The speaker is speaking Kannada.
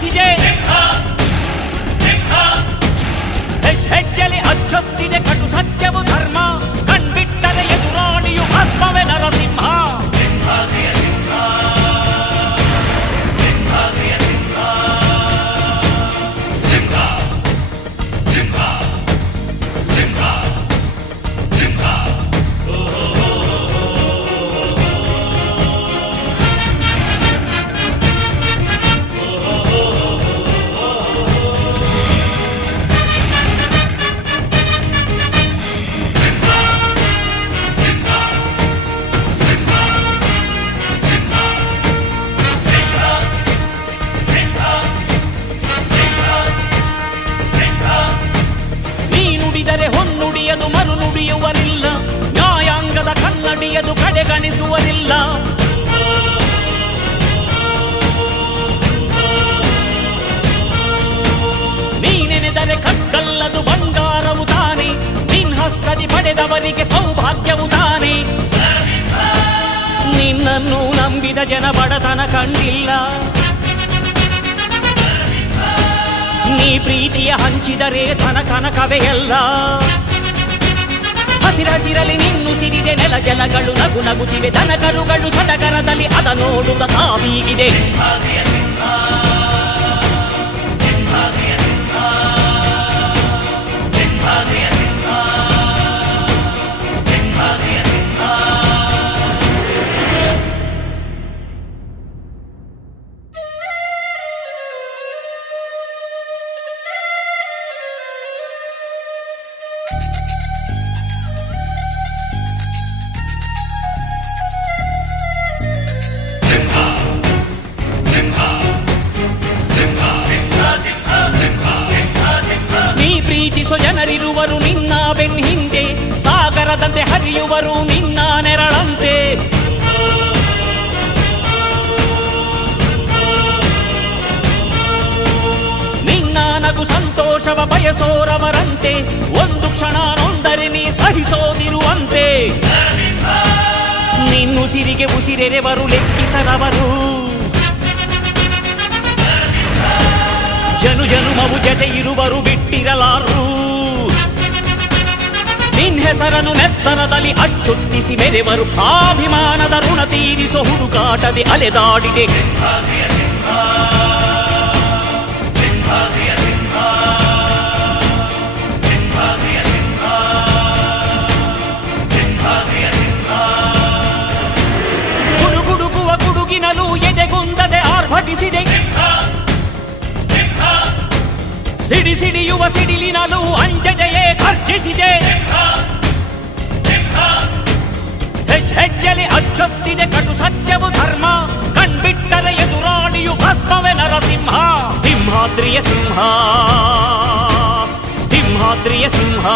ಖರ್ಜಿಸಿದೆ. ಹೆಜ್ಜೆಲಿ ಅಚ್ಚೊತ್ತಿದೆ ಕಟು ಸತ್ಯವು ಧರ್ಮ, ಕಣ್ಬಿಟ್ಟರೆ ಎದುರಾಳಿಯು ಭಸ್ಮವೇ ನರಸಿಂಹ. ಹೊನ್ನುಡಿಯದು ಮರು ನುಡಿಯುವರಿಲ್ಲ, ನ್ಯಾಯಾಂಗದ ಕನ್ನಡಿಯದು ಕಡೆಗಣಿಸುವರಿಲ್ಲ. ನೀನೆನೆದರೆ ಕಕ್ಕಲ್ಲದು ಬಂಗಾರವು ತಾನೆ, ನಿನ್ ಹಸ್ತದಿ ಪಡೆದವರಿಗೆ ಸೌಭಾಗ್ಯವು ತಾನೆ. ನಿನ್ನನ್ನು ನಂಬಿದ ಜನ ಬಡತನ ಕಂಡಿಲ್ಲ, ನೀ ಪ್ರೀತಿಯ ಹಂಚಿದರೆ ಧನ ಕನಕವೇ ಎಲ್ಲ. ಹಸಿರಸಿರಲಿ ನಿನ್ನು ಸಿರಿದೆ ನೆಲ ಜಲಗಳು ನಗು ನಗುತ್ತಿವೆ, ದನ ಕರುಗಳು ಸಡಗರದಲ್ಲಿ ಅದ ನೋಡುತ್ತ ತಾವೀಗಿದೆ. ಪ್ರೀತಿಸೋ ಜನರಿರುವರು ನಿನ್ನ ಬೆನ್ ಹಿಂದೆ, ಸಾಗರದಂತೆ ಹರಿಯುವರು ನಿನ್ನ ನೆರಳಂತೆ. ನಿನ್ನ ನಗು ಸಂತೋಷವ ಬಯಸೋರವರಂತೆ, ಒಂದು ಕ್ಷಣ ನೊಂದರೆ ನೀ ಸಹಿಸೋದಿರುವಂತೆ. ನಿನ್ನುಸಿರಿಗೆ ಉಸಿರೆರೆವರು ಲೆಕ್ಕಿಸದವರು, ಜನು ಜನುಮವು ಜತೆ ಇರುವರು ಬಿಟ್ಟಿರಲಾರು. ನಿನ್ ಹೆಸರನ್ನು ನೆತ್ತರದಲ್ಲಿ ಅಚ್ಚೊತ್ತಿಸಿ ಮೆರೆವರು, ಅಭಿಮಾನದ ಋಣ ತೀರಿಸೋ ಹುಡುಕಾಟದೆ ಅಲೆದಾಡಿದೆ. ಗುಡುಗುಡುಗುವ ಗುಡುಗಿನಲು ಎದೆಗುಂದದೆ ಆರ್ಭಟಿಸಿದೆ, ಸಿಡಿ ಸಿಡಿಯುವ ಸಿಡಿಲಿನಲು ಅಂಜದೆಯೇ ಖರ್ಜಿಸಿದೆ. ಹೆಜ್ಜೆಲಿ ಅಚ್ಚೊತ್ತಿದೆ ಕಟು ಸತ್ಯವು ಧರ್ಮ, ಕಣ್ಬಿಟ್ಟರೆ ಎದುರಾಳಿಯು ಭಸ್ಮವೇ ನರಸಿಂಹ. ಸಿಂಹಾದ್ರಿಯ ಸಿಂಹ, ಸಿಂಹಾದ್ರಿಯ ಸಿಂಹ.